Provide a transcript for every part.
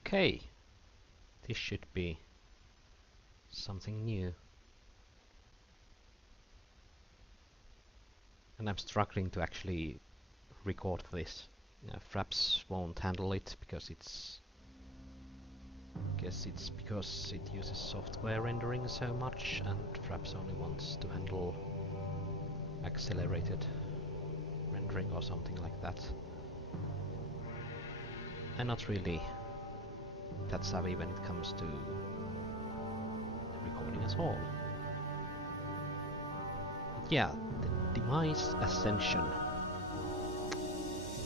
Okay, this should be something new. And I'm struggling to actually record this. Fraps won't handle it because guess it's because it uses software rendering so much, and Fraps only wants to handle accelerated rendering or something like that. I'm not really that savvy when it comes to recording at all. But yeah, the Demise Ascension.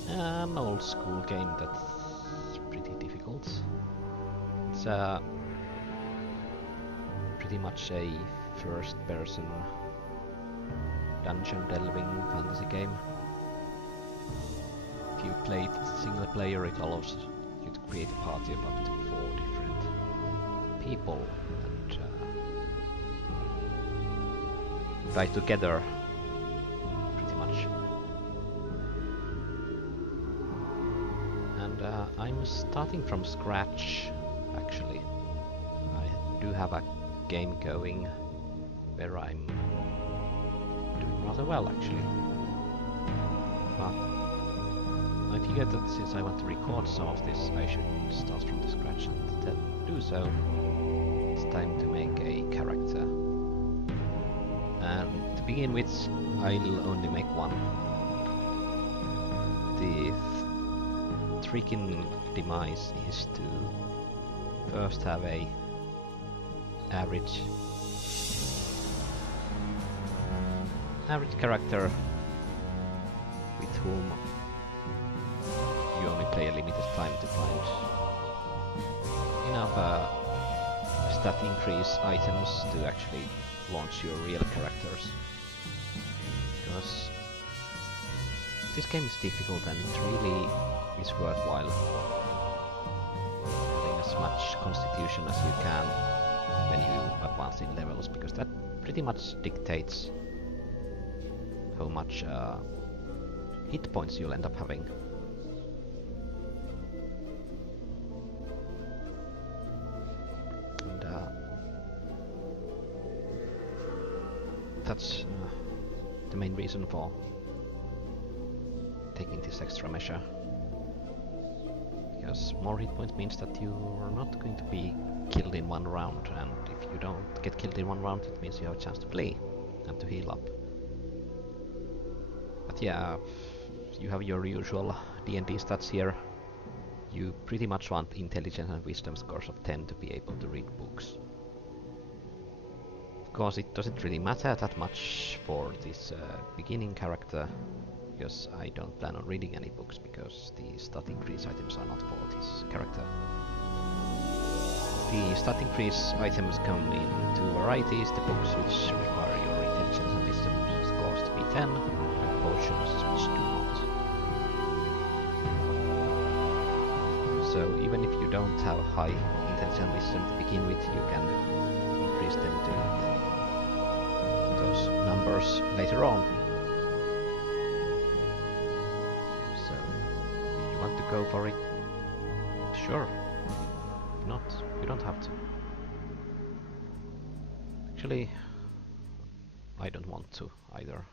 An old school game that's pretty difficult. It's pretty much a first-person dungeon delving fantasy game. If you play it single player, it allows you to create a party of up to 4 different people and die together, pretty much. And I'm starting from scratch, actually. I do have a game going where I'm doing rather well, actually. But I figured that since I want to record some of this, I should start from the scratch, and to do so, it's time to make a character. And to begin with, I'll only make one. The trick in Demise is to first have a average character with whom you only play a limited time to find enough stat increase items to actually launch your real characters. Because this game is difficult and it really is worthwhile having as much constitution as you can when you advance in levels, because that pretty much dictates how much hit points you'll end up having. And that's the main reason for taking this extra measure. Because more hit points means that you are not going to be killed in one round, and if you don't get killed in one round, it means you have a chance to play and to heal up. But yeah, you have your usual D&D stats here. You pretty much want intelligence and wisdom scores of 10 to be able to read books. Of course, it doesn't really matter that much for this beginning character, because I don't plan on reading any books, because the stat increase items are not for this character. The stat increase items come in two varieties: the books which require your intelligence and wisdom scores to be 10, and potions which do not. So even if you don't have high intelligence and wisdom to begin with, you can increase them to those numbers later on. So if you want to go for it, sure. If not, you don't have to. Actually, I don't want to either,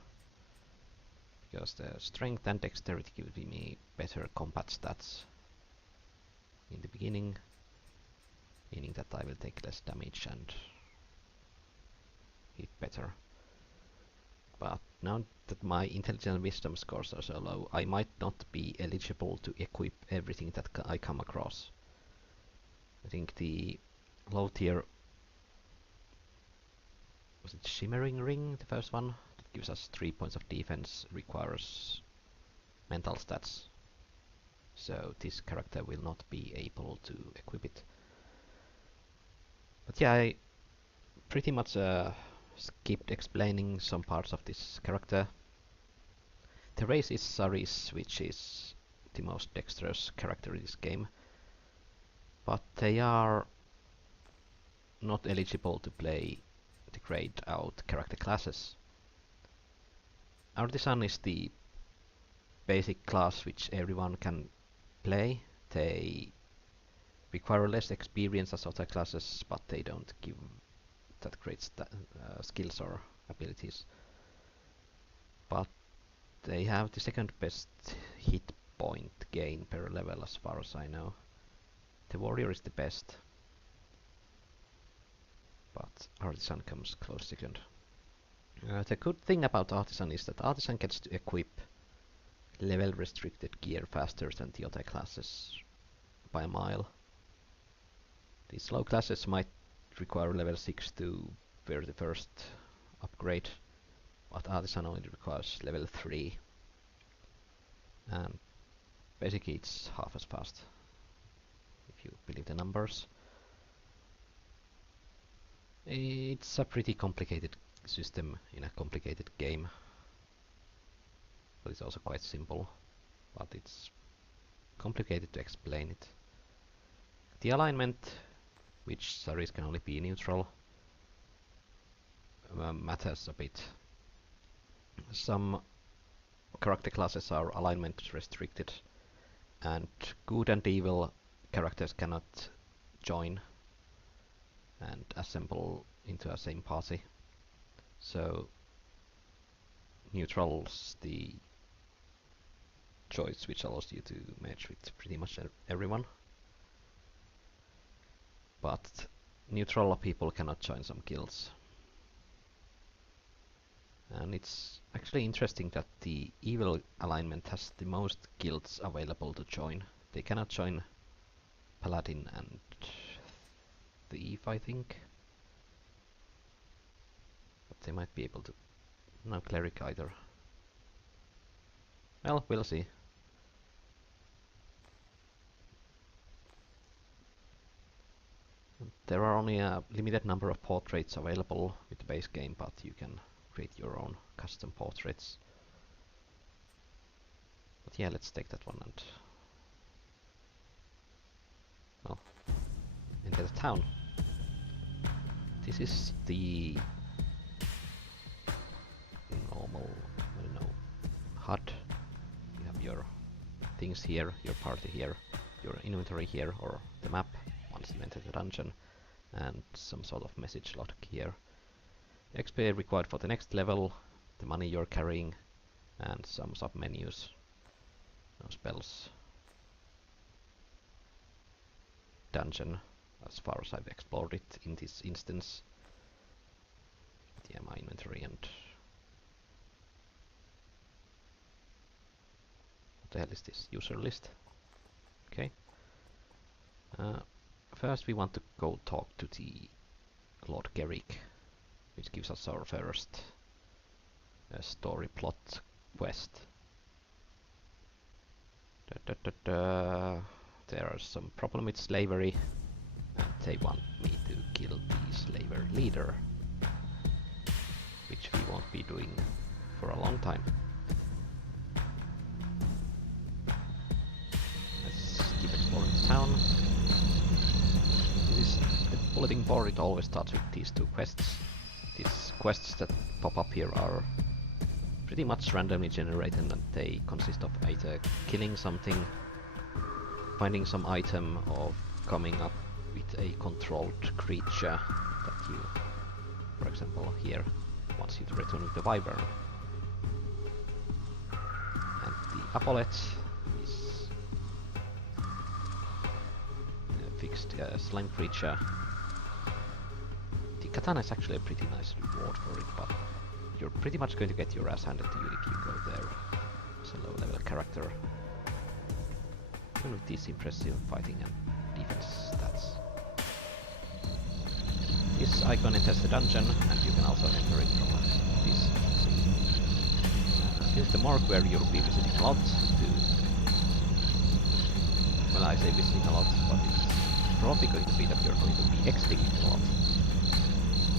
because the strength and dexterity give me better combat stats in the beginning, meaning that I will take less damage and hit better. But now that my intelligence and wisdom scores are so low, I might not be eligible to equip everything that I come across. I think the low tier, was it Shimmering Ring, the first one, that gives us 3 points of defense, requires mental stats. So this character will not be able to equip it. But yeah, I pretty much skipped explaining some parts of this character. The race is Saris, which is the most dexterous character in this game. But they are not eligible to play the grayed out character classes. Artisan is the basic class which everyone can play. They require less experience as other classes, but they don't give that great skills or abilities. But they have the second best hit point gain per level as far as I know. The warrior is the best, but artisan comes close second. The good thing about artisan is that artisan gets to equip level restricted gear faster than the other classes by a mile. These slow classes might require level 6 to wear the first upgrade, but artisan only requires level 3, and basically it's half as fast if you believe the numbers. It's a pretty complicated system in a complicated game, but it's also quite simple, but it's complicated to explain it. The alignment, which series can only be neutral, matters a bit. Some character classes are alignment restricted, and good and evil characters cannot join and assemble into a same party. So neutral's the choice which allows you to match with pretty much everyone. But neutral people cannot join some guilds. And it's actually interesting that the evil alignment has the most guilds available to join. They cannot join Paladin and Thief, I think. But they might be able to... No Cleric either. Well, we'll see. There are only a limited number of portraits available with the base game, but you can create your own custom portraits. But yeah, let's take that one and... well, enter the town. This is the normal, I don't know, HUD. You have your things here, your party here, your inventory here, or the map once you enter the dungeon, and some sort of message log here. XP required for the next level, the money you're carrying, and some sub-menus. No spells. Dungeon, as far as I've explored it in this instance. Yeah, my inventory and... what the hell is this? User list? Okay. First we want to go talk to the Lord Garrick, which gives us our first story plot quest. There is some problem with slavery, and they want me to kill the slaver leader, which we won't be doing for a long time. Let's keep exploring the town. This is the bulletin board. It always starts with these two quests. These quests that pop up here are pretty much randomly generated, and they consist of either killing something, finding some item, or coming up with a controlled creature that you, for example, here wants you to return with the wyvern. And the apaulet is a fixed slime creature. The katana is actually a pretty nice reward for it, but you're pretty much going to get your ass handed to you if you go there as a low-level character. Even with these impressive fighting and defense stats. This icon enters the dungeon, and you can also enter it from this. Here's the morgue where you'll be visiting a lot to... well, I say visiting a lot, but it's probably going to be that you're going to be exiting it a lot.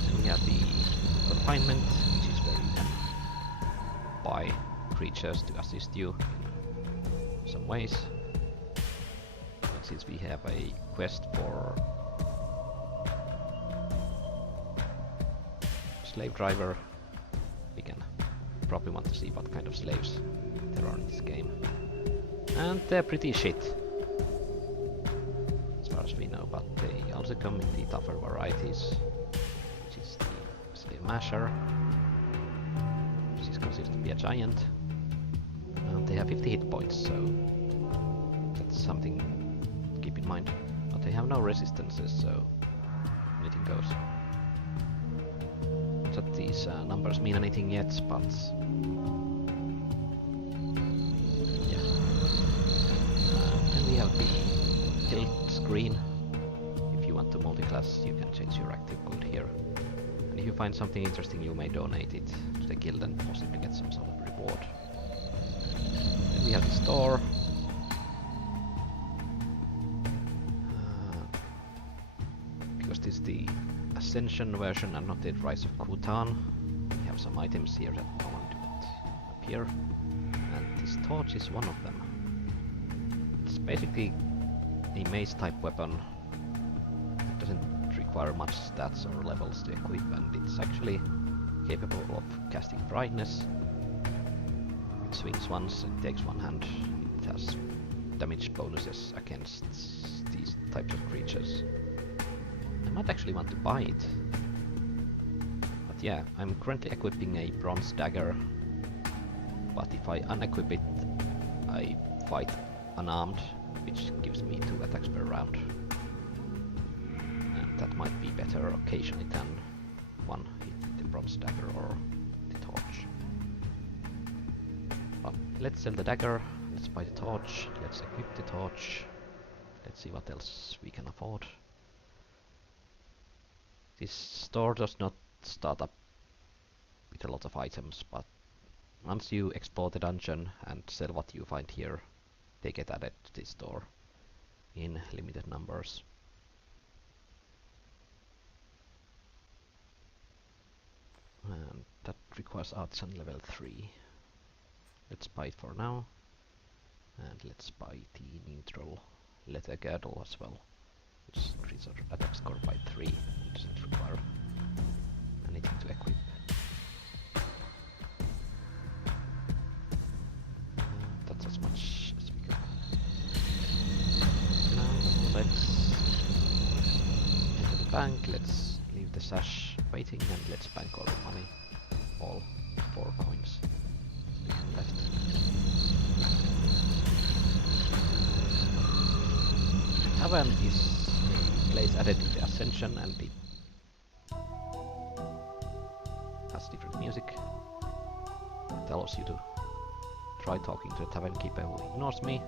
And we have the confinement, which is where you can buy creatures to assist you in some ways. And since we have a quest for slave driver, we can probably want to see what kind of slaves there are in this game. And they're pretty shit, as far as we also come in the tougher varieties, which is the Slave Masher, which is considered to be a giant. And they have 50 hit points, so that's something to keep in mind. But they have no resistances, so anything goes. Not that these numbers mean anything yet, but yeah. Then we have the tilt screen. If you want to multiclass, you can change your active code here. And if you find something interesting, you may donate it to the guild and possibly get some sort of reward. Then we have the store. Because this is the Ascension version and not the Rise of Kutan, we have some items here that normally do not appear. And this torch is one of them. It's basically a mace type weapon. It doesn't require much stats or levels to equip, and it's actually capable of casting brightness. It swings once, it takes one hand, it has damage bonuses against these types of creatures. I might actually want to buy it. But yeah, I'm currently equipping a bronze dagger, but if I unequip it, I fight unarmed, which gives me 2 attacks per round. And that might be better occasionally than one hit with the bronze dagger or the torch. But let's sell the dagger, let's buy the torch, let's equip the torch, let's see what else we can afford. This store does not start up with a lot of items, but once you explore the dungeon and sell what you find here, they get added to this store in limited numbers. And that requires artisan level 3. Let's buy it for now. And let's buy the neutral leather girdle as well, which increases our attack score by 3. It doesn't require anything to equip. That's as much as we got. Now let's enter the bank, let's leave the sash waiting, and let's bank all the money. All 4 coins we have left. The tavern is a place added to the Ascension, and it has different music. It allows you to try talking to a tavern keeper who ignores me,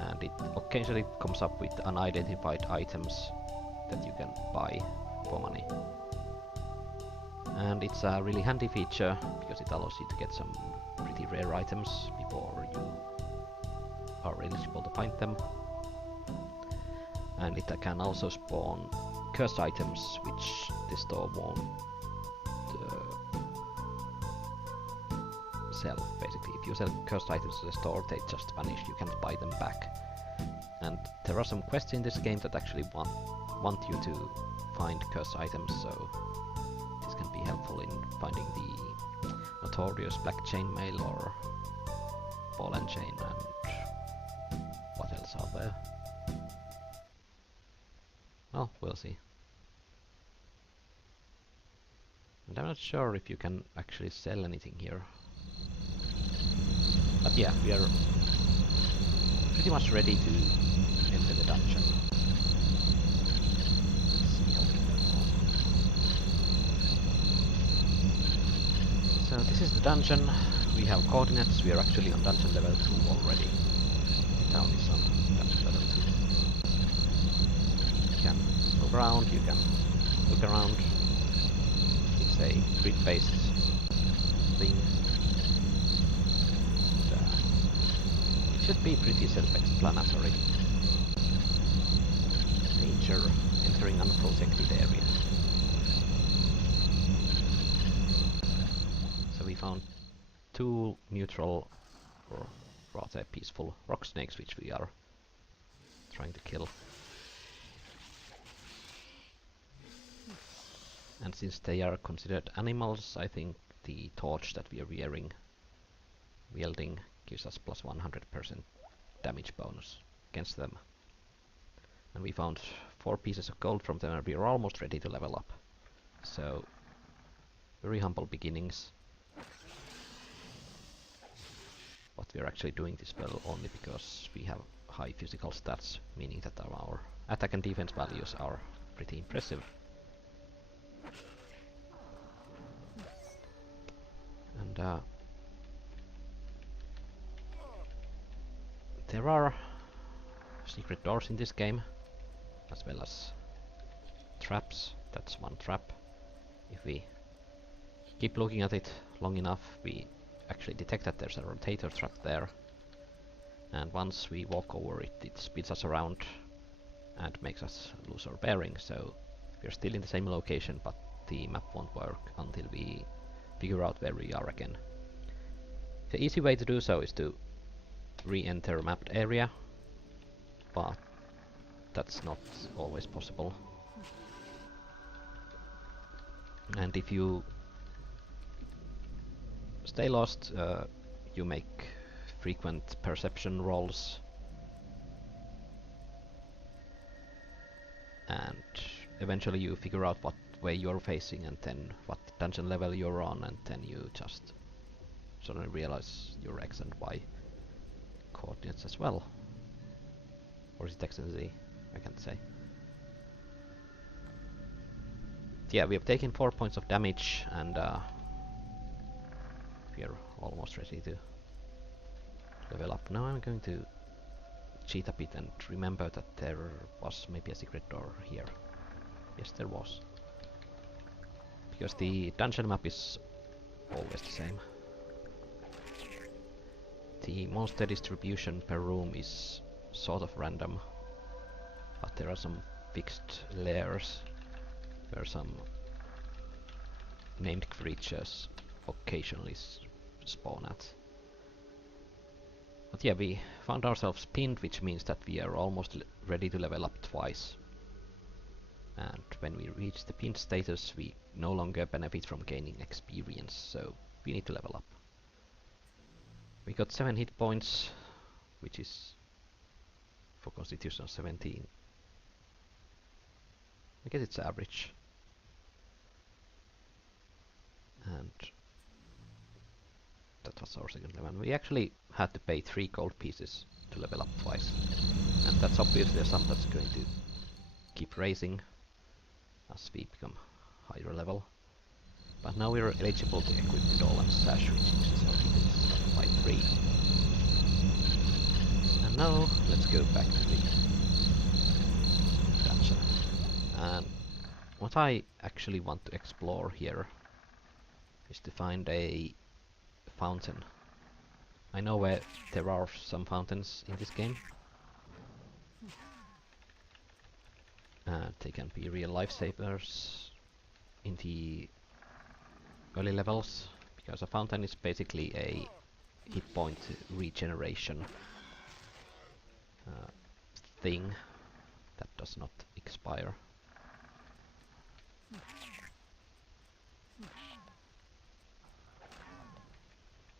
and it occasionally comes up with unidentified items that you can buy for money. And it's a really handy feature because it allows you to get some pretty rare items before you are eligible to find them. And it can also spawn cursed items which the store won't sell. Basically, if you sell cursed items to the store, they just vanish, you can't buy them back. And there are some quests in this game that actually want you to find cursed items, so this can be helpful in finding the notorious black chainmail or ball and chain, and what else are there? Well, we'll see. And I'm not sure if you can actually sell anything here. But yeah, we are pretty much ready to enter the dungeon. Let's see how we go. So this is the dungeon. We have coordinates. We are actually on dungeon level 2 already. The town is on dungeon level 2. You can move around, you can look around. It's a grid-based thing. It should be pretty self-explanatory. Danger, entering unprotected area. So we found 2 neutral, or rather peaceful rock snakes which we are trying to kill. And since they are considered animals, I think the torch that we are wielding gives us plus 100% damage bonus against them. and we found 4 pieces of gold from them, and we are almost ready to level up. So, very humble beginnings. But we are actually doing this well only because we have high physical stats, meaning that our attack and defense values are pretty impressive. And there are secret doors in this game, as well as traps. That's one trap. If we keep looking at it long enough, we actually detect that there's a rotator trap there. And once we walk over it, it spins us around and makes us lose our bearing. So we're still in the same location, but the map won't work until we figure out where we are again. The easy way to do so is to re-enter mapped area, but that's not always possible. And if you stay lost, you make frequent perception rolls, and eventually you figure out what way you're facing and then what dungeon level you're on, and then you just suddenly realize your X and Y coordinates as well. Or is it X and Z? I can't say. Yeah, we have taken 4 points of damage, and we are almost ready to level up. Now I'm going to cheat a bit and remember that there was maybe a secret door here. Yes, there was. Because the dungeon map is always the same. The monster distribution per room is sort of random, but there are some fixed layers where some named creatures occasionally spawn at. But yeah, we found ourselves pinned, which means that we are almost ready to level up twice. And when we reach the pinned status, we no longer benefit from gaining experience, so we need to level up. We got 7 hit points, which is for Constitution 17. I guess it's average. And that was our second level. We actually had to pay 3 gold pieces to level up twice. And that's obviously a sum that's going to keep raising as we become higher level. But now we're eligible to equip the Dolan's Sash, which increases our defense by 3. And now let's go back to the dungeon. And what I actually want to explore here is to find a fountain. I know where there are some fountains in this game. They can be real lifesavers in the early levels, because a fountain is basically a hit point regeneration thing that does not expire.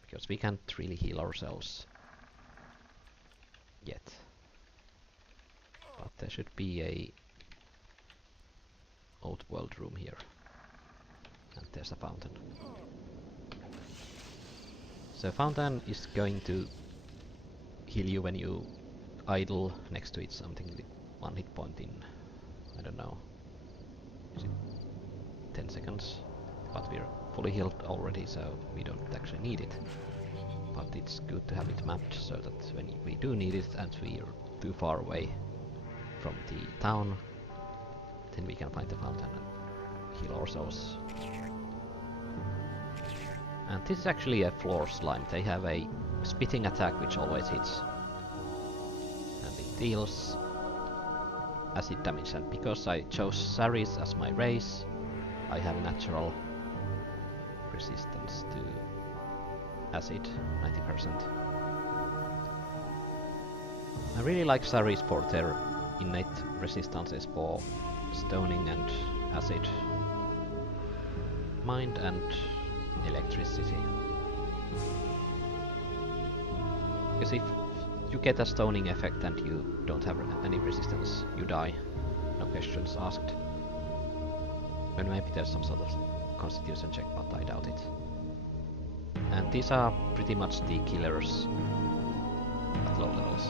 Because we can't really heal ourselves yet. But there should be a old world room here. And there's a fountain. So fountain is going to heal you when you idle next to it, something with 1 hit point in, I don't know, is it 10 seconds? But we're fully healed already, so we don't actually need it. But it's good to have it mapped so that when we do need it and we are too far away from the town, then we can find the fountain and heal ourselves. And this is actually a floor slime. They have a spitting attack which always hits. And it deals acid damage. And because I chose Saris as my race, I have natural resistance to acid, 90%. I really like Saris for their innate resistances for stoning and acid, mind and electricity. Because if you get a stoning effect and you don't have any resistance, you die. No questions asked. Well, maybe there's some sort of constitution check, but I doubt it. And these are pretty much the killers at low levels.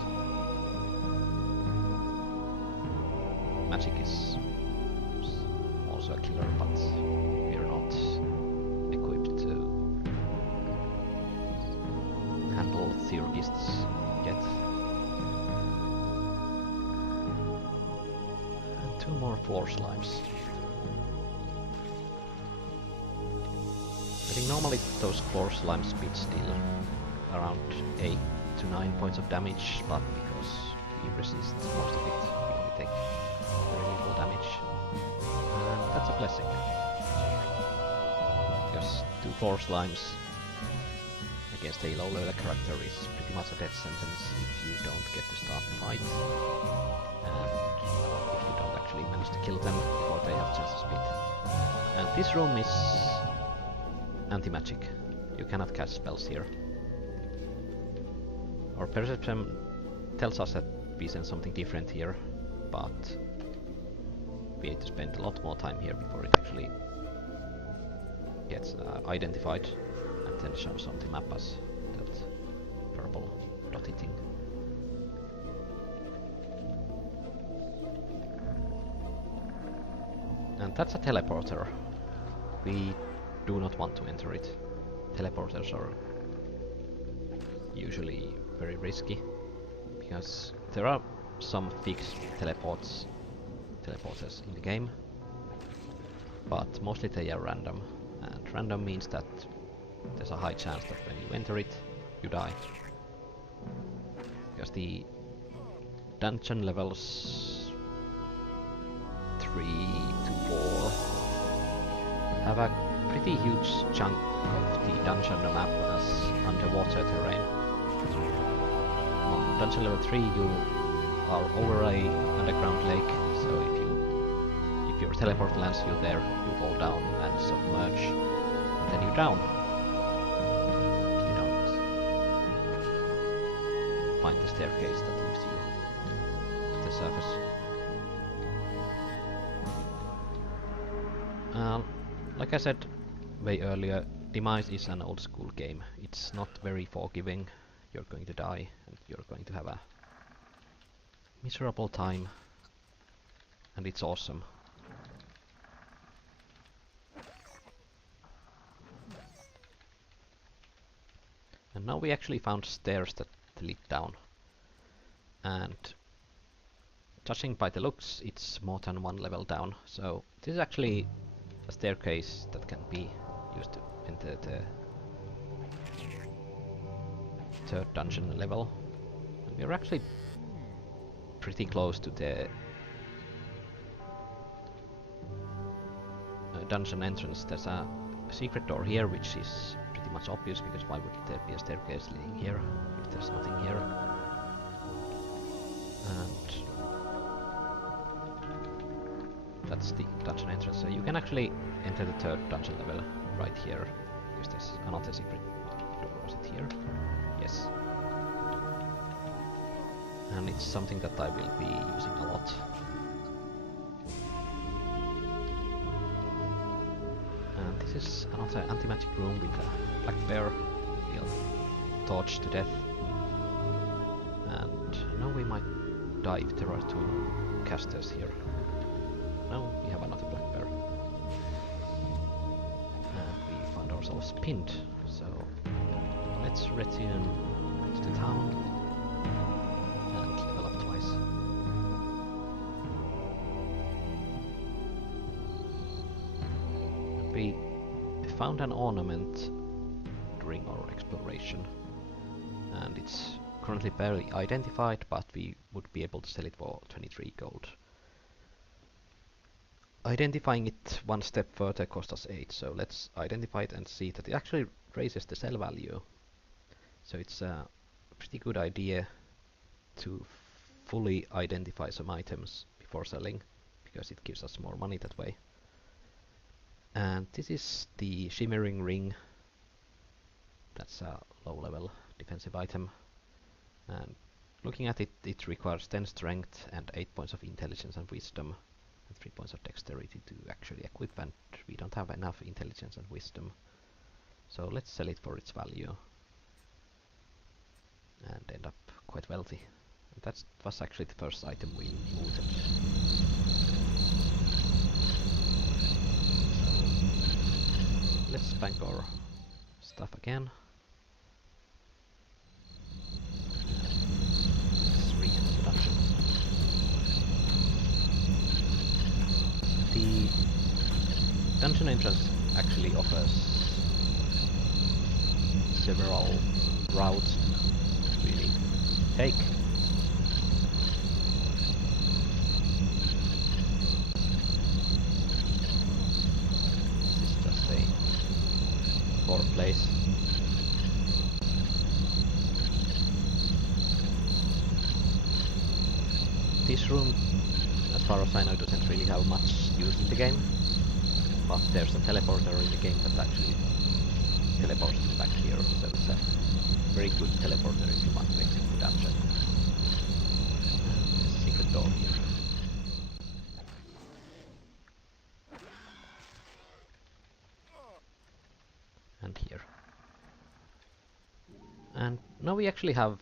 Magic is also a killer, but we're not equipped to handle theurgists yet. And 2 more floor slimes. I think normally those floor slimes speeds deal around 8 to 9 points of damage, but because we resist most of it, we only take very little damage. And that's a blessing. Because 2 floor slimes against a low level character is pretty much a death sentence if you don't get to start the fight. And if you don't actually manage to kill them before they have chance to split. And this room is anti-magic. You cannot cast spells here. Our perception tells us that we sense something different here, but we need to spend a lot more time here before it actually gets identified and then shows on the map as that purple dotted thing. And that's a teleporter. We do not want to enter it. Teleporters are usually very risky because there are some fixed teleporters in the game, but mostly they are random, and random means that there's a high chance that when you enter it, you die. Because the dungeon levels 3 to 4 have a pretty huge chunk of the dungeon map as underwater terrain. On dungeon level 3 you are over a underground lake, so if your teleport lands you there, you fall down and submerge, and then you drown. You don't find the staircase that leads you to the surface. Like I said way earlier, Demise is an old school game. It's not very forgiving. You're going to die and you're going to have a miserable time, and it's awesome. And now we actually found stairs that lead down, and judging by the looks it's more than 1 level down, so this is actually a staircase that can be used to enter the 3rd dungeon level. And we're actually pretty close to the dungeon entrance. There's a secret door here, which is pretty much obvious, because why would there be a staircase leading here if there's nothing here? And that's the dungeon entrance, so you can actually enter the 3rd dungeon level right here, because there's another secret door. Is it here? Yes. And it's something that I will be using a lot. And this is another anti-magic room with a black bear. We'll torch to death. And now we might die if there are 2 casters here. No, we have another black bear. And we found ourselves pinned, so let's return to the town and level up twice. We found an ornament during our exploration, and it's currently barely identified, but we would be able to sell it for 23 gold. Identifying it 1 step further cost us 8, so let's identify it and see that it actually raises the sell value. So it's a pretty good idea to fully identify some items before selling, because it gives us more money that way. And this is the shimmering ring. That's a low level defensive item, and looking at it, it requires 10 strength and 8 points of intelligence and wisdom, and 3 points of dexterity to actually equip, and we don't have enough intelligence and wisdom. So let's sell it for its value and end up quite wealthy. And that was actually the first item we looted. So let's bank our stuff again. Let's re-enter the dungeon. The dungeon entrance actually offers several routes to really take. This is just a core place. This room, as far as I know, doesn't really have much use in the game, but there's a teleporter in the game that actually teleports us back here, so it's a very good teleporter if you want to exit the dungeon. There's a secret door here. And here. And now we actually have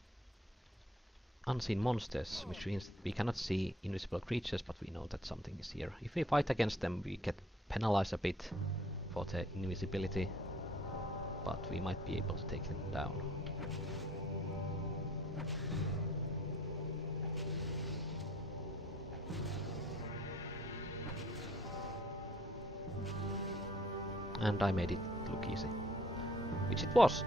unseen monsters, which means we cannot see invisible creatures, but we know that something is here. If we fight against them, we get penalized a bit for the invisibility, but we might be able to take them down. And I made it look easy, which it was.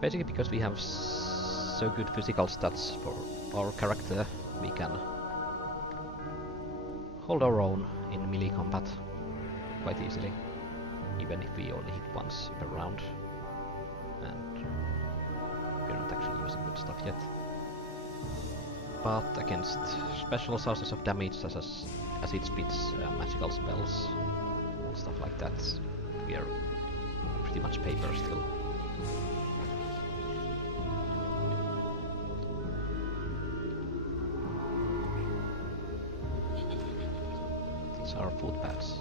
Basically because we have so good physical stats for our character, we can hold our own in melee combat quite easily, even if we only hit once per round, and we're not actually using good stuff yet. But against special sources of damage, such as it spits magical spells and stuff like that, we are pretty much paper still. These are footpaths.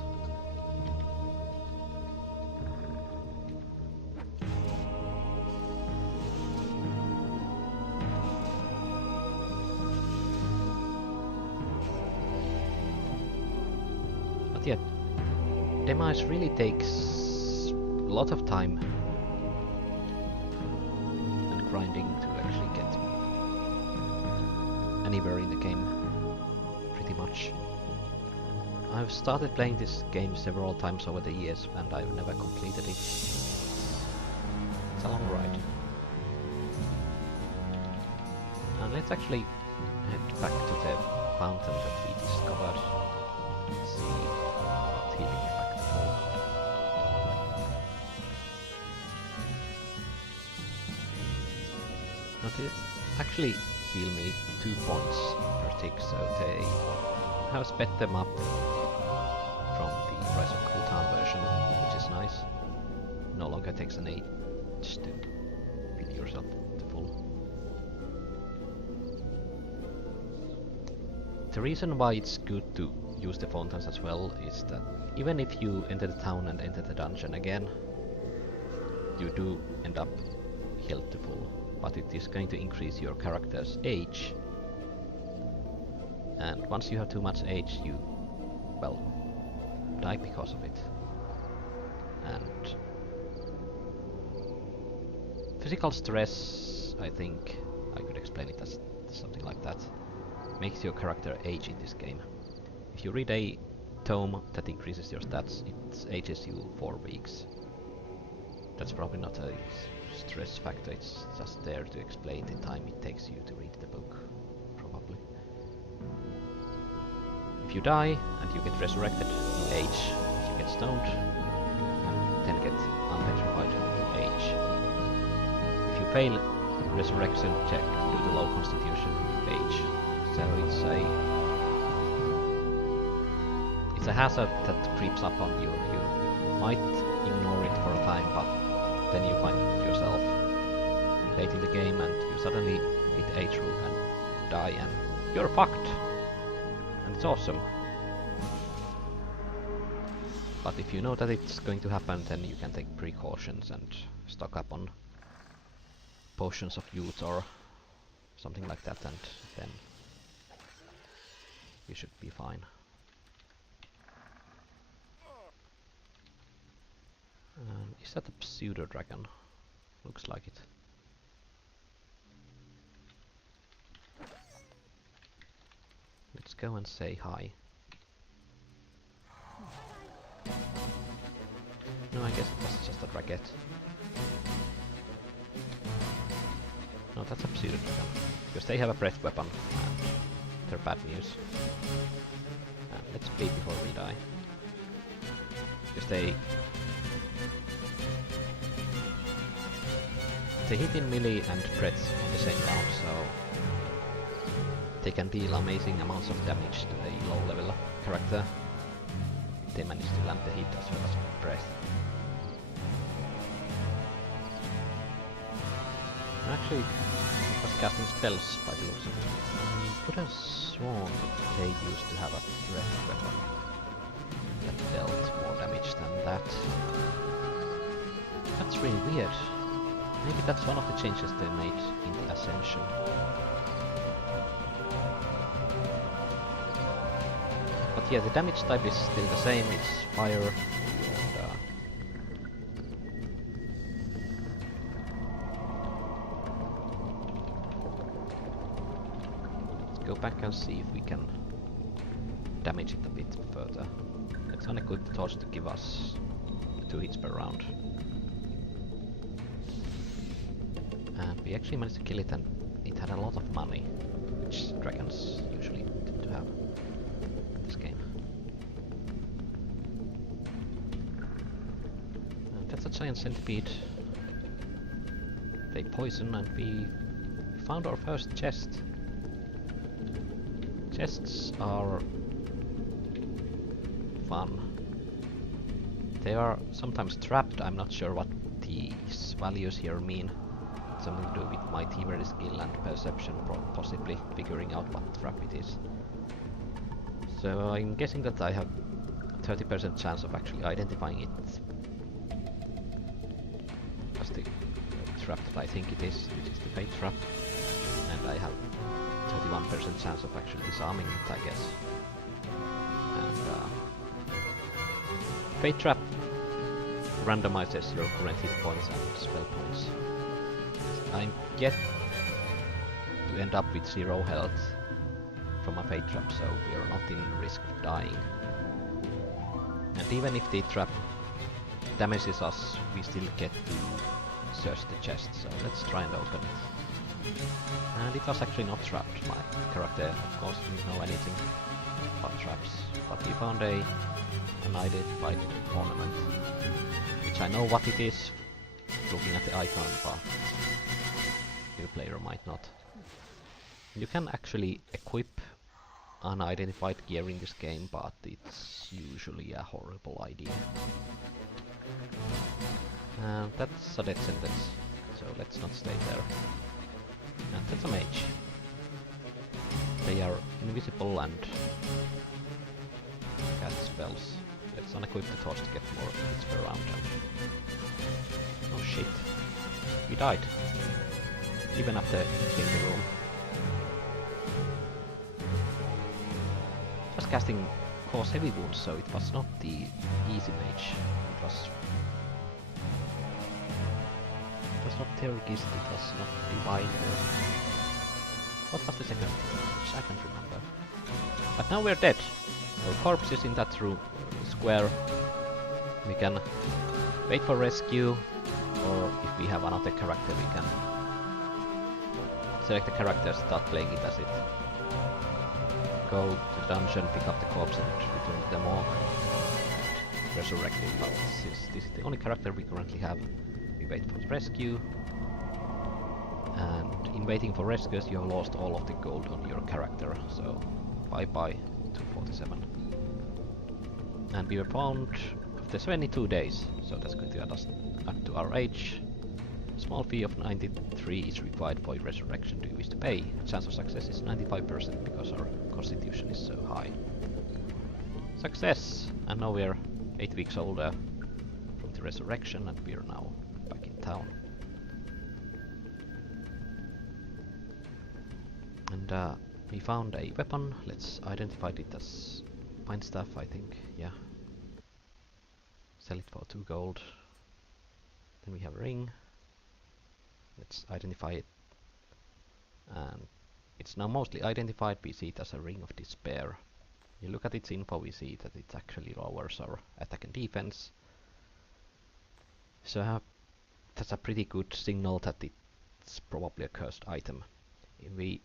But yeah, Demise really takes a lot of time and grinding to actually get anywhere in the game, pretty much. I've started playing this game several times over the years and I've never completed it. It's a long ride. And let's actually head back to the fountain that we discovered. Let's see what healing effect it will. Now they actually heal me 2 points per tick, so they have sped them up from the Rise of Kutan version, which is nice. No longer takes an age to heal yourself to full. The reason why it's good to use the fountains as well is that even if you enter the town and enter the dungeon again, you do end up healed to full, but it is going to increase your character's age. And once you have too much age, you, well, die because of it. And physical stress, I think I could explain it as something like that, makes your character age in this game. If you read a tome that increases your stats, it ages you 4 weeks. That's probably not a stress factor, it's just there to explain the time it takes you to read the book, probably. If you die and you get resurrected, you age. If you get stoned, and then get unpetrified, you age. If you fail resurrection check due to low constitution, you age. So it's a hazard that creeps up on you. You might ignore it for a time, but then you find yourself late in the game and you suddenly hit A through and die and you're fucked. And it's awesome. But if you know that it's going to happen, then you can take precautions and stock up on potions of youth or something like that, and then you should be fine. Is that a pseudo dragon? Looks like it. Let's go and say hi. No, I guess it was just a dragon. No, that's a pseudo dragon. Because they have a breath weapon and they're bad news. And let's beat before we die. Because they hit in melee and breath on the same round, so they can deal amazing amounts of damage to a low level character. They manage to land the hit as well as breath. Actually, it was casting spells by the looks of it. I could have sworn they used to have a breath weapon that dealt more damage than that. That's really weird. Maybe that's one of the changes they made in the Ascension. But yeah, the damage type is still the same, it's fire. And, let's go back and see if we can damage it a bit further. It's only good torch to give us 2 hits per round. And we actually managed to kill it, and it had a lot of money, which dragons usually tend to have in this game. And that's a giant centipede. They poison, and we found our first chest. Chests are fun. They are sometimes trapped. I'm not sure what these values here mean. Something to do with my thievery skill and perception, possibly figuring out what trap it is. So I'm guessing that I have 30% chance of actually identifying it as the trap that I think it is, which is the fate trap, and I have 31% chance of actually disarming it, I guess. And fate trap randomizes your current hit points and spell points. I'm yet to end up with 0 health from a fate trap, so we are not in risk of dying. And even if the trap damages us, we still get to search the chest, so let's try and open it. And it was actually not trapped. My character, of course, didn't know anything about traps, but we found an unidentified ornament, which I know what it is looking at the icon, but new player might not. You can actually equip unidentified gear in this game, but it's usually a horrible idea. And that's a death sentence, so let's not stay there. And that's a mage. They are invisible and cast spells. Let's unequip the torch to get more hits per round. Oh shit. We died. Even after cleaning the room. I was casting cause heavy wounds, so it was not the easy mage. It was not Terrorist, it was not Divine. What was the second thing? I can't remember. But now we're dead. Our corpse is in that room square. We can wait for rescue, or if we have another character, we can select the character, start playing it as it. Go to the dungeon, pick up the corpse and return to the morgue. Resurrect it, but since this is the only character we currently have, we wait for the rescue. And in waiting for rescues, you have lost all of the gold on your character, so bye bye to 47. And we were found after 72 days, so that's going to add us up to our age. Small fee of 93 is required for resurrection. Do you wish to pay? Chance of success is 95% because our constitution is so high. Success! And now we're 8 weeks older from the resurrection and we're now back in town. And we found a weapon. Let's identify it as pine staff, I think. Yeah. Sell it for 2 gold. Then we have a ring. Let's identify it. And it's now mostly identified. We see it as a ring of despair. You look at its info, we see that it actually lowers our attack and defense. So that's a pretty good signal that it's probably a cursed item. If we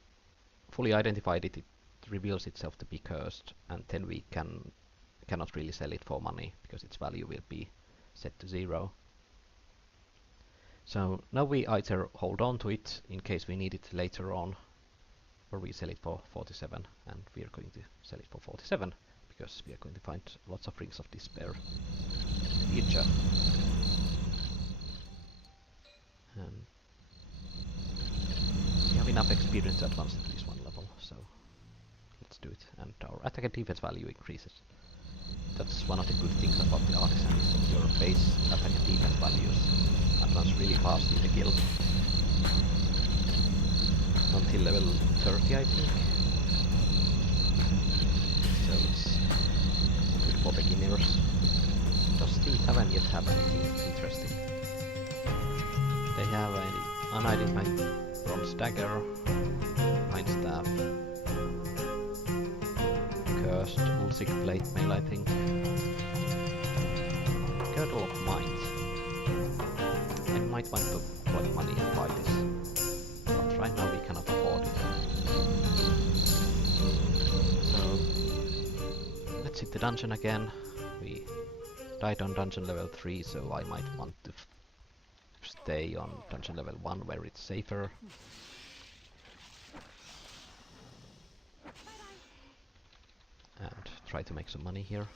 fully identified it, it reveals itself to be cursed, and then we cannot really sell it for money because its value will be set to 0. So now we either hold on to it in case we need it later on, or we sell it for 47, and we are going to sell it for 47 because we are going to find lots of rings of despair in the future. And we have enough experience to advance at least 1 level, so let's do it. And our attack and defense value increases. That's one of the good things about the artisan, is that your base attack and defense values advance really fast in the guild. Until level 30, I think. So it's good for beginners. Does the tavern yet have anything interesting? They have an unidentified bronze dagger, pine staff, cursed Ulsik plate mail, I think. Girdle of Mind. I might want to collect money and buy this, but right now we cannot afford it. So let's hit the dungeon again. We died on dungeon level 3, so I might want to stay on dungeon level 1 where it's safer. And try to make some money here.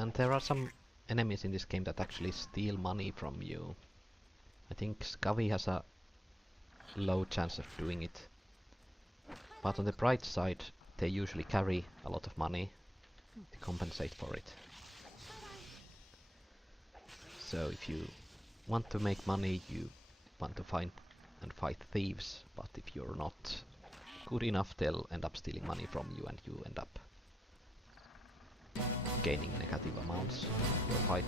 And there are some enemies in this game that actually steal money from you. I think Scavi has a low chance of doing it. But on the bright side, they usually carry a lot of money to compensate for it. So if you want to make money, you want to find and fight thieves, but if you're not good enough, they'll end up stealing money from you and you end up gaining negative amounts in your fight.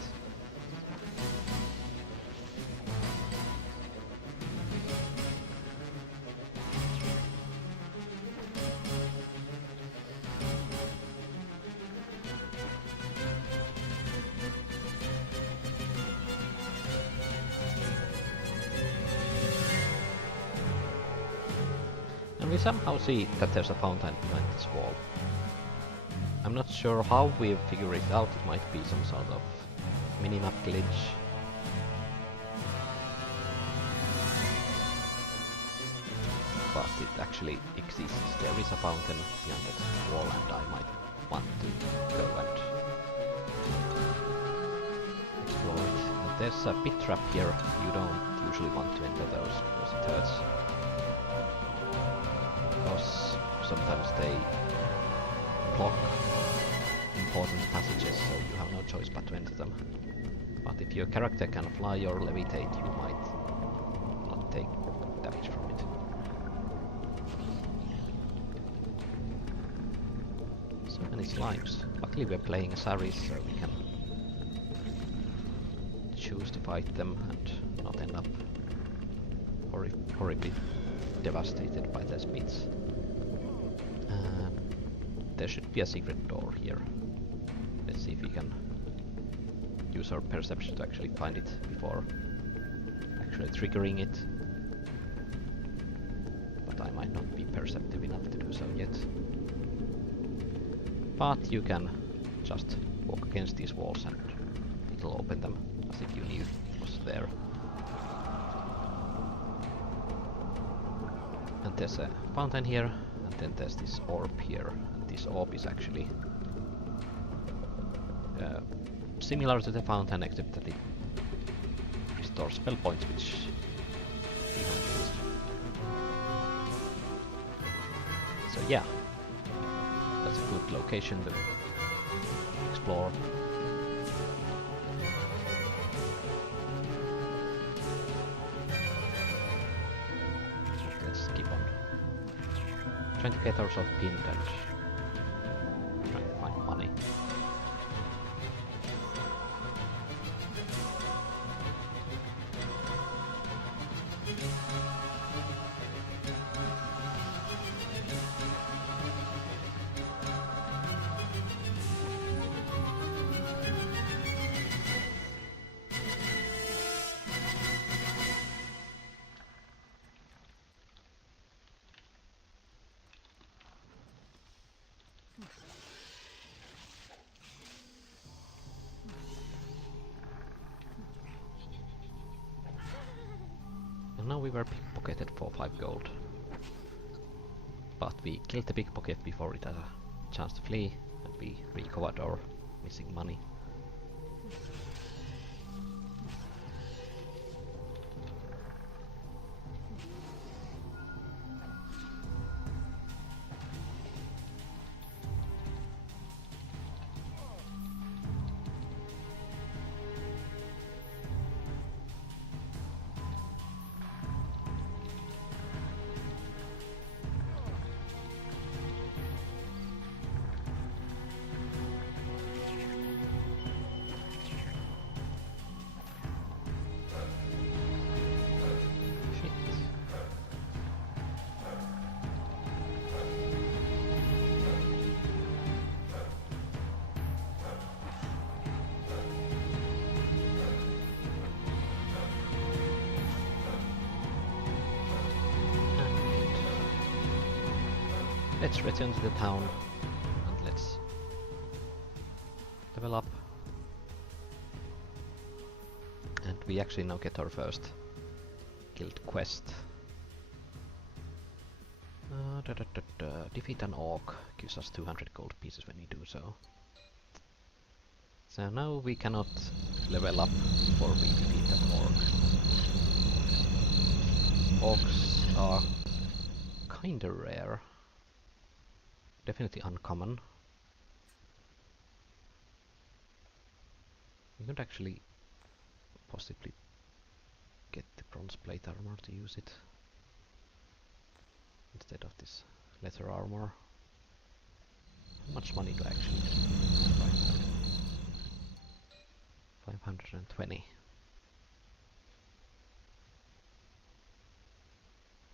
And we somehow see that there's a fountain behind this wall. I'm not sure how we figure it out. It might be some sort of minimap glitch. But it actually exists. There is a fountain behind that wall and I might want to go and explore it. And there's a pit trap here. You don't usually want to enter those because it hurts. Because sometimes they block important passages, so you have no choice but to enter them. But if your character can fly or levitate, you might not take damage from it. So many slimes. Luckily we're playing Saris, so we can choose to fight them and not end up horribly devastated by their speeds. There should be a secret door here. Let's see if we can use our perception to actually find it before actually triggering it. But I might not be perceptive enough to do so yet. But you can just walk against these walls and it'll open them, as if you knew it was there. And there's a fountain here, and then there's this orb here, and this orb is actually similar to the fountain, except that it restores spell points, which we haven't used. So yeah, that's a good location to explore. Let's keep on trying to get ourselves pinned and trying to find money. And now we were pickpocketed for 5 gold. But we killed the pickpocket before it had a chance to flee, and we recovered our missing money. Let's return to the town and let's level up. And we actually now get our first guild quest. Defeat an orc gives us 200 gold pieces when we do so. So now we cannot level up before we defeat that orc. Orcs are kinda rare. Definitely uncommon. We could actually possibly get the bronze plate armor to use it instead of this leather armor. How much money do I actually have right now? 520.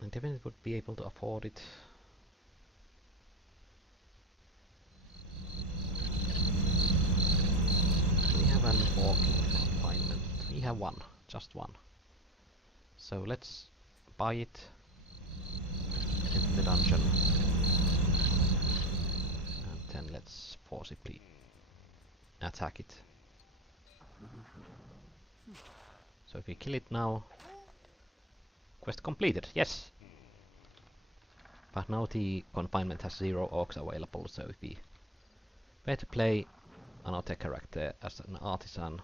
I definitely would be able to afford it. We have an orc in confinement. We have one, just one. So let's buy it into the dungeon. And then let's forcibly attack it. So if we kill it now, quest completed, yes! But now the confinement has 0 orcs available, so if we were to play another character as an artisan,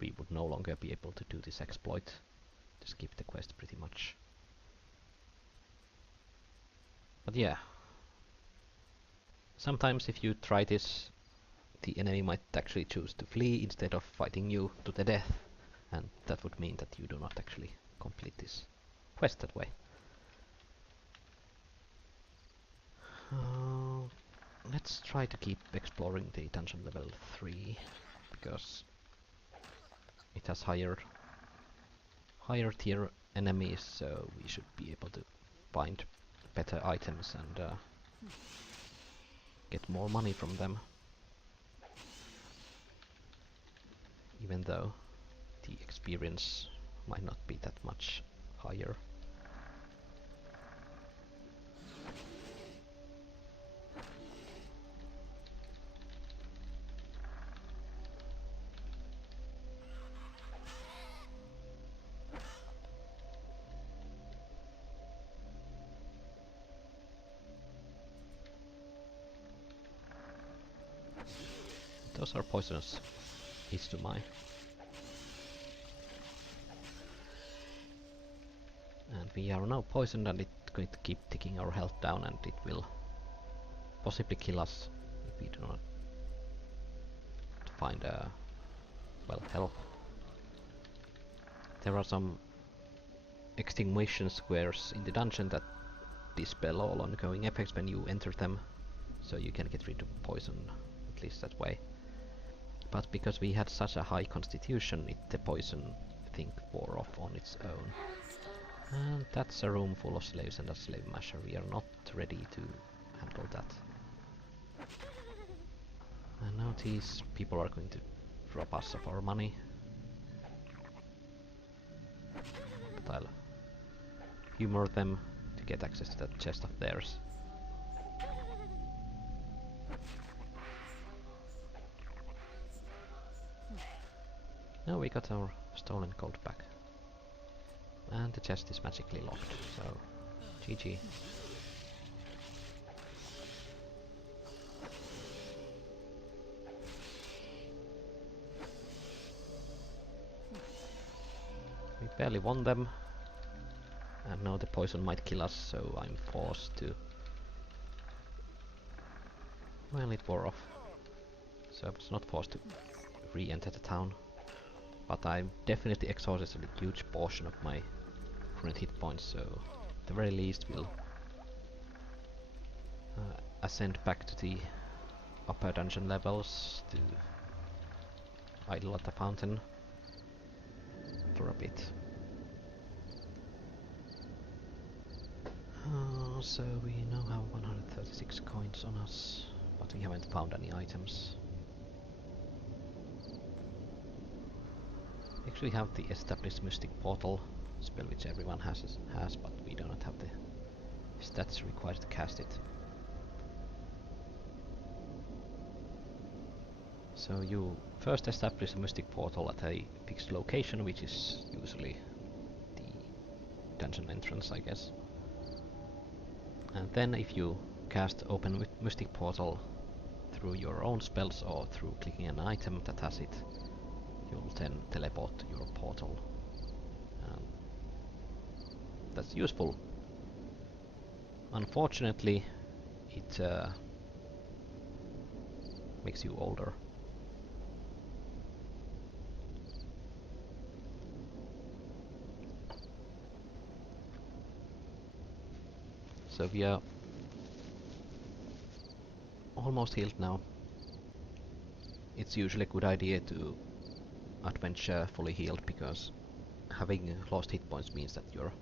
we would no longer be able to do this exploit. To skip the quest pretty much. But yeah, sometimes if you try this, the enemy might actually choose to flee instead of fighting you to the death, and that would mean that you do not actually complete this quest that way. Let's try to keep exploring the dungeon level 3, because it has higher tier enemies, so we should be able to find better items and get more money from them. Even though the experience might not be that much higher. Those are poisonous hits to my. And we are now poisoned, and it's going to keep ticking our health down, and it will possibly kill us if we do not find well, help. There are some extinguishing squares in the dungeon that dispel all ongoing effects when you enter them, so you can get rid of poison, at least that way. But because we had such a high constitution, the poison thing wore off on its own. And that's a room full of slaves and a slave masher. We are not ready to handle that. And now these people are going to rob us of our money. But I'll humor them to get access to that chest of theirs. Now we got our stolen gold back. And the chest is magically locked, so GG. We barely won them, and now the poison might kill us, so I'm forced to... Well, it wore off, so I was not forced to re-enter the town. But I've definitely exhausted a huge portion of my current hit points, so at the very least we'll ascend back to the upper dungeon levels to idle at the fountain for a bit. So we now have 136 coins on us, but we haven't found any items. We actually have the established mystic portal spell, which everyone has, but we do not have the stats required to cast it. So you first establish a mystic portal at a fixed location, which is usually the dungeon entrance, I guess. And then if you cast open mystic portal through your own spells or through clicking an item that has it, you'll then teleport to your portal. That's useful. Unfortunately, it makes you older. So we are almost healed now. It's usually a good idea to adventure fully healed, because having lost hit points means that your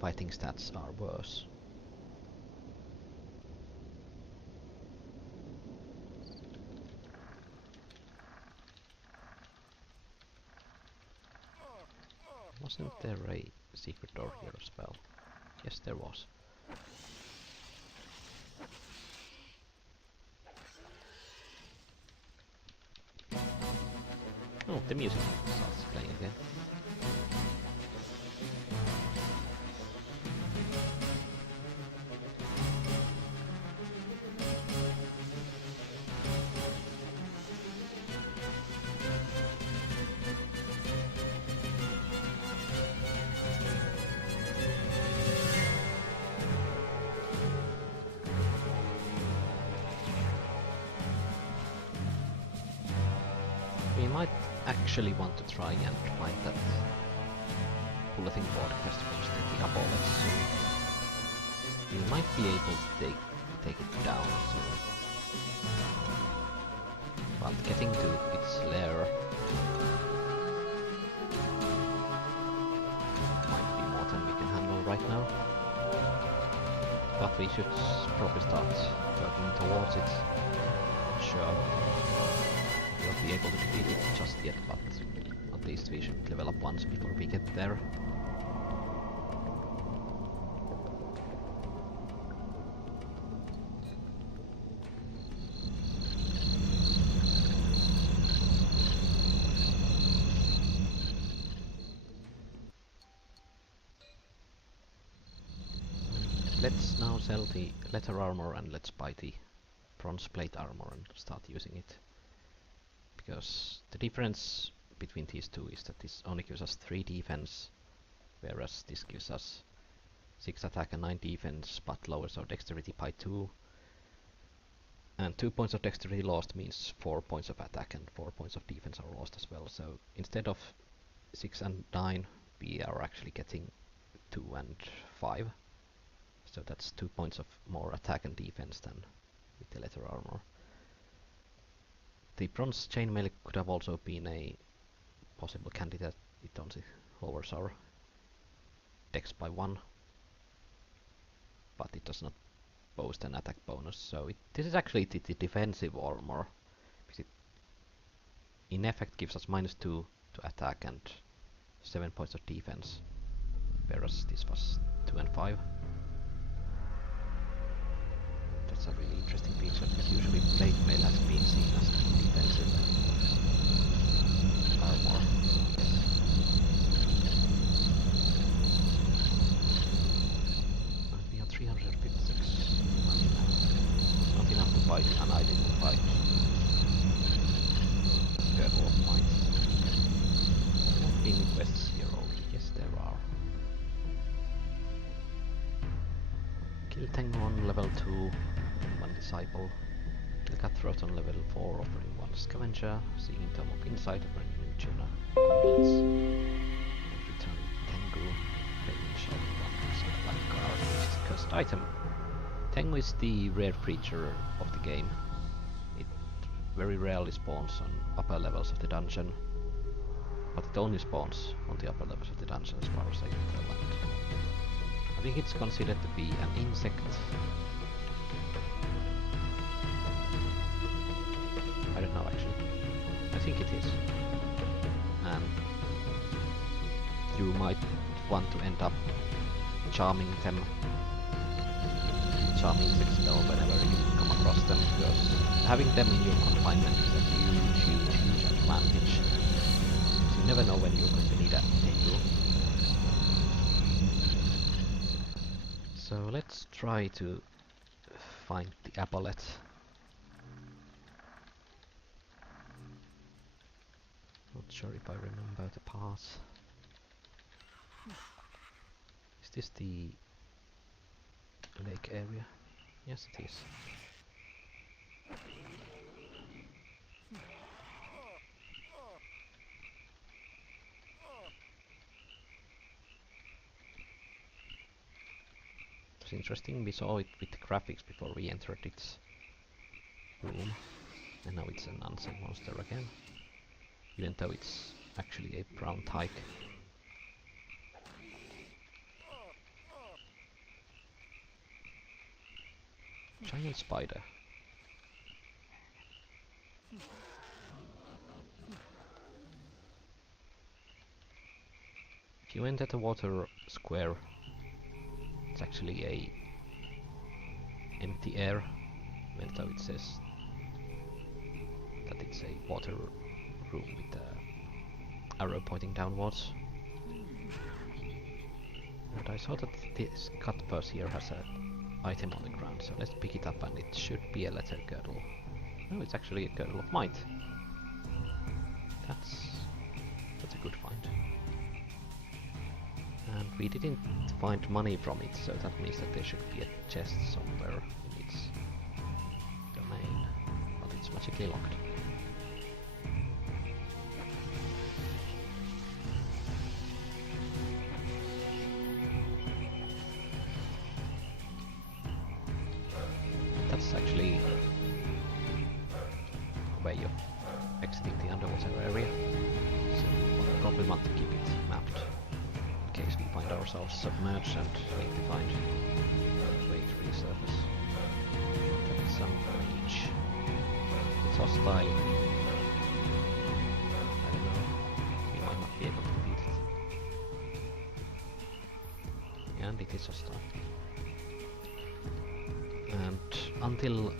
fighting stats are worse. Wasn't there a secret door here as well? Yes, there was. Oh, the music starts playing again. We might actually want to try and find that bulletin board quest first in the Apollets soon. We might be able to take it down soon. But getting to its lair might be more than we can handle right now. But we should probably start working towards it. Sure. We won't be able to defeat it just yet, but at least we should level up once before we get there. Let's now sell the leather armor and let's buy the bronze plate armor and start using it. because the difference between these two is that this only gives us 3 defense, whereas this gives us 6 attack and 9 defense, but lowers our dexterity by 2. And 2 points of dexterity lost means 4 points of attack and 4 points of defense are lost as well. So instead of 6 and 9, we are actually getting 2 and 5. So that's 2 points of more attack and defense than with the leather armor. The bronze chainmail could have also been a possible candidate. It only lowers our dex by 1, but it does not boast an attack bonus. So this is actually the defensive armor, because it in effect gives us -2 to attack and 7 points of defense, whereas this was 2 and 5. That's a really interesting feature, because usually plate mail has been seen as defensive armor. We have 356. Not enough to fight the unidentified girdle of might. There have been quests here already. Yes, there are. Kill Tengu on level 2. 1 disciple. Kill Cutthroat on level 4, offering 1 scavenger. Seeking Tome of Insight, offering new tuna contents. And return Tengu. Paying shot 1% like guard, which is a cursed item. Tengu is the rare creature of the game. It very rarely spawns on upper levels of the dungeon, but it only spawns on the upper levels of the dungeon as far as I can tell. And I think it's considered to be an insect. I don't know actually. I think it is. And you might want to end up charming them. Charming insect spell whenever you come across them, because having them in your confinement is a huge advantage. So you never know when you're going to need a Tengu. So let's try to find the applet. Not sure if I remember the path. Is this the lake area? Yes, it is. It's interesting, we saw it with the graphics before we entered its room, and now it's an unseen monster again, even though it's actually a brown tyke. Giant spider. If you enter the water square, it's actually a empty air, even though it says that it's a water room with a arrow pointing downwards. And I saw that this cutpurse here has an item on the ground, so let's pick it up, and it should be a leather girdle. No, it's actually a girdle of might. That's a good find. And we didn't find money from it, so that means that there should be a chest somewhere in its domain, but it's magically locked. That's actually a way of exiting the underwater area, so we'll probably want to keep it mapped in case we find ourselves submerged and need to find a way to resurface. That's some rage. It's hostile. I don't know. We might not be able to defeat it. And it is hostile. And until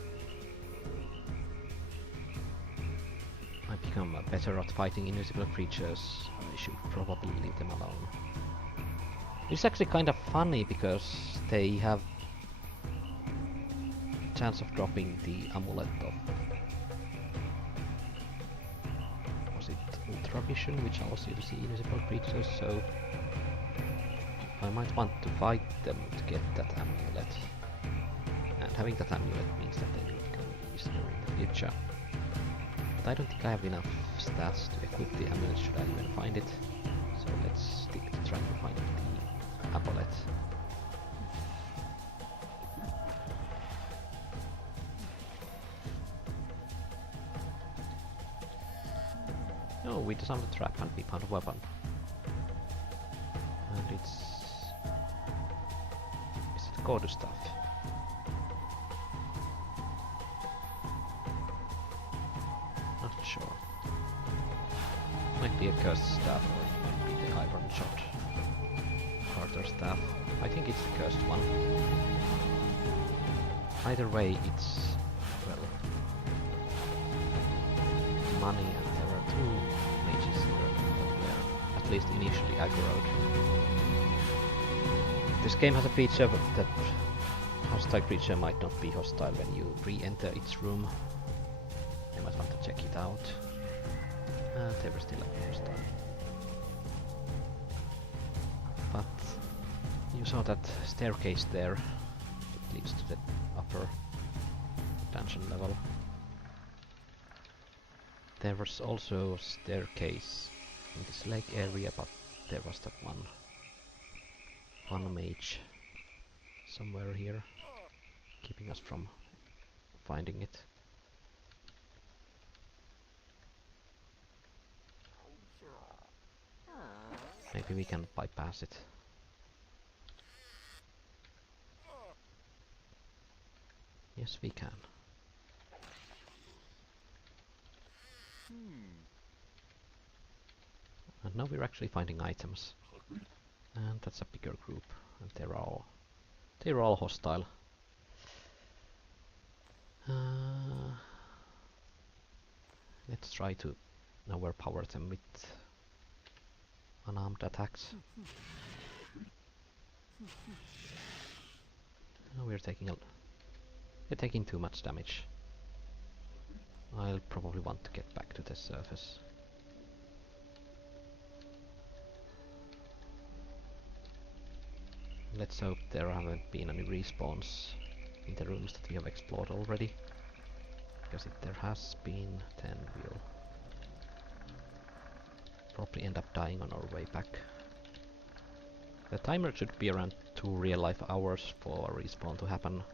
I become better at fighting invisible creatures, I should probably leave them alone. It's actually kind of funny because they have chance of dropping the amulet of vision, which allows you to see invisible creatures, so I might want to fight them to get that amulet. And having that amulet means that they will become easier in the future. But I don't think I have enough stats to equip the amulet should I even find it. So let's stick to trying to find the amulet. Oh, we disarmed the trap and we found a weapon. And it's... Is it Godu stuff? Not sure. Might be a cursed staff or it might be the iron shot Carter staff. I think it's the cursed one. Either way, it's... well... money, and there are two mages here that were at least initially aggroed. This game has a feature that hostile creature might not be hostile when you re-enter its room. You might want to check it out. And they were still hostile. But you saw that staircase there that leads to the upper dungeon level. There was also a staircase in this lake area, but there was that one mage somewhere here, keeping us from finding it. Maybe we can bypass it. Yes, we can. And now we're actually finding items. And that's a bigger group. And they're all hostile. Let's try to overpower them with unarmed attacks. Oh, we're taking too much damage. I'll probably want to get back to the surface. Let's hope there haven't been any respawns in the rooms that we have explored already. Because if there has been, then we'll probably end up dying on our way back. The timer should be around 2 real-life hours for a respawn to happen.